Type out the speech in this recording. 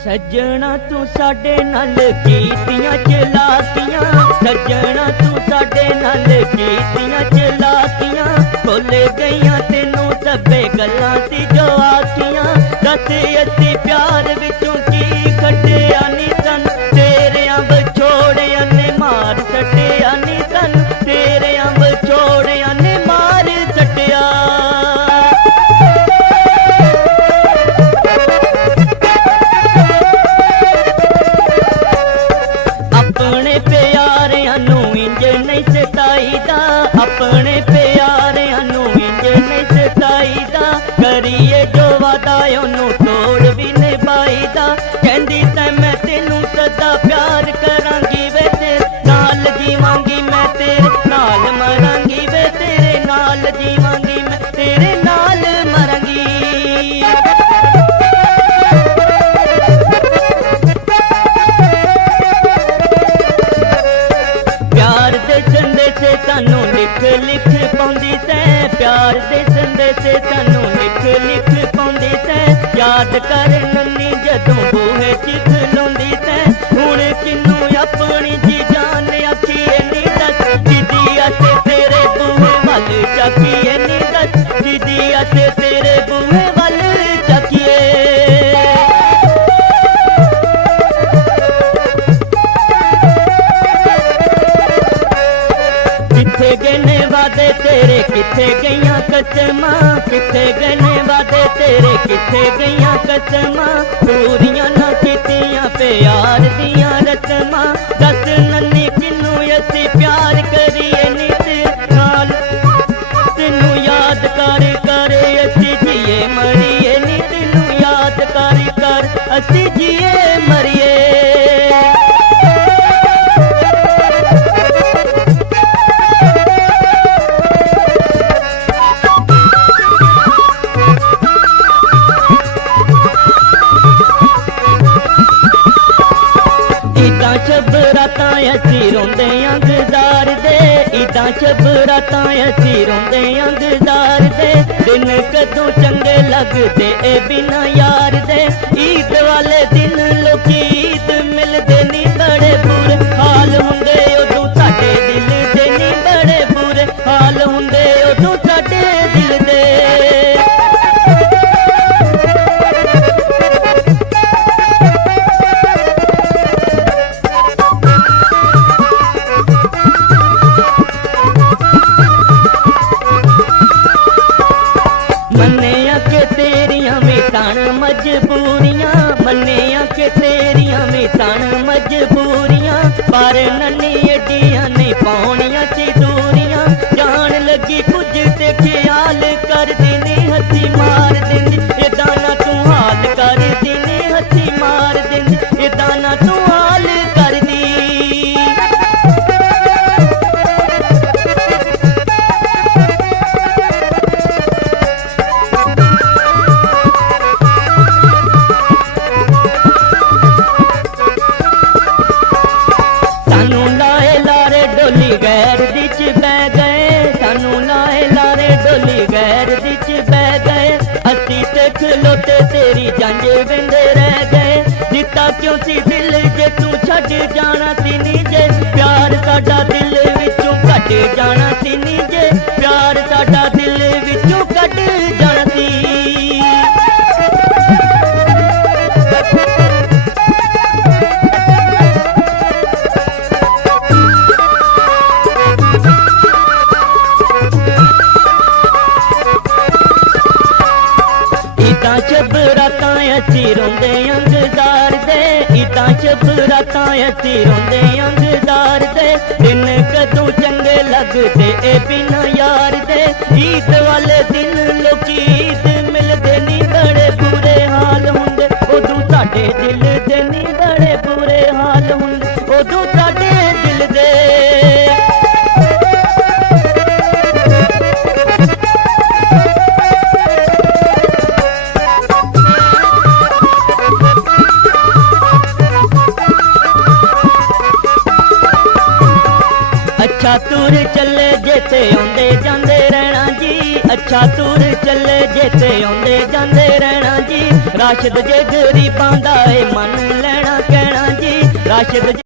सजना तू साडे नाल कीतियां चलाकियां, सजना तू साडे नाल कीतियां चलाकियां, भुल गईयां तेनू सभे गल्लां सी जो आखियां। दस असी प्यार विचों की कटिया नी सन, तेरियां विछोड़ियां ने मार सटिया नी सन, तेरियां विछोड़ियां ने मार सटिया। अपने प्यारियां नू इंज नहीं सताईदा, अपने प्यारियां नू इंज नहीं सताईदा, करिए जो वादा ओनू तोड़ भी निभाईदा। कहंदी तै मैं तेनू सदा प्यार करांगी वे तेरे नाल जीवांगी, मैं तेरे नाल मरांगी वे तेरे नाल जीवांगी, मैं तेरे नाल मरांगी। प्यार दे संदेशे सानू लिख लिख पाउंदी सै, प्यार दे संदेशे सानू लिख लिख पाउंदी सै। याद कर नन्नी जदों बूहे च खलोंदी सै, हुण किन्नू अपनी जी जान आखीए नी दस, जिदी असे तेरे बूहे वल चाखीए नी दस, जिदी असे तेरे बूहे वल चाखीए। किथे गने वादे तेरे किथे गईयां कसमां, किथे गने वादे तेरे किथे गईयां कसमां, पूरियां ना कीतियां प्यार दियां रस्मां। दस नन्नी किन्नू असी प्यार करिए नी तेरे नाल, तेनू याद कर कर असी जिए मरिए नी, तेनू याद कर कर असी जिए मरिए। शबरातां असी रोंदे अंगदार दे, इदां शबरातां असी रोंदे अंगदार दे, दिन कदों चंगे लगदे ए बिना यार दे। ईद वाले दिन लोकी ईद मिलदे नी बड़े बुरे हाल हुंदे उदों साडे दिल दे नी, बड़े बुरे हाल हुंदे उदों साडे दिल दे। मन्निया के तेरियां मिटाण मजबूरियां, मन्निया के तेरियां मिटाण मजबूरियां, पर नन्नी एडियां नहीं पाउणियां ची दूरियां। जान लगी कुछ ते ख्याल कर देनी हथी मार देंदी, इदां ना तू हाल कर देनी हथी मार देंदी, इदां ना तू हाल कर दी। सानू लाए लारे डोली गैर दिच बह गए, सानू लाए लारे डोली गैर दिच बह गए, असी ते खलोते तेरी जंज विंदे रह गए। दिता क्यों सी दिल जे तू छड्ड जाना सी नी जे, प्यार साडा दिल विचों कट जाना सी नी जे, प्यार साडा दिल विचों कट जाना सी। शबरातां असी रोंदे अंगदार दे, इदां शबरातां असी रोंदे अंगदार दे, दिन कदों चंगे लगदे ए बिना यार दे। ईद वाले दिन लोकी ईद मिलदे नी बड़े बुरे हाल हुंदे उदों साडे दिल दे नी, बड़े बुरे हाल हुंदे उदों साडे दिल दे। अच्छा तुर चले जेते आंदे जांदे रहना जी, ਅੱਛਾ ਟੂਰ ਚੱਲੇ ਜੇ ਤੇ ਆਉਂਦੇ ਜਾਂਦੇ ਰਹਿਣਾ ਜੀ। ਰਾਸ਼ਦ ਜੇ ਗਰੀਬਾਂ ਦਾ ਏ ਮੰਨ ਲੈਣਾ ਕਹਿਣਾ ਜੀ। ਰਾਸ਼ਦ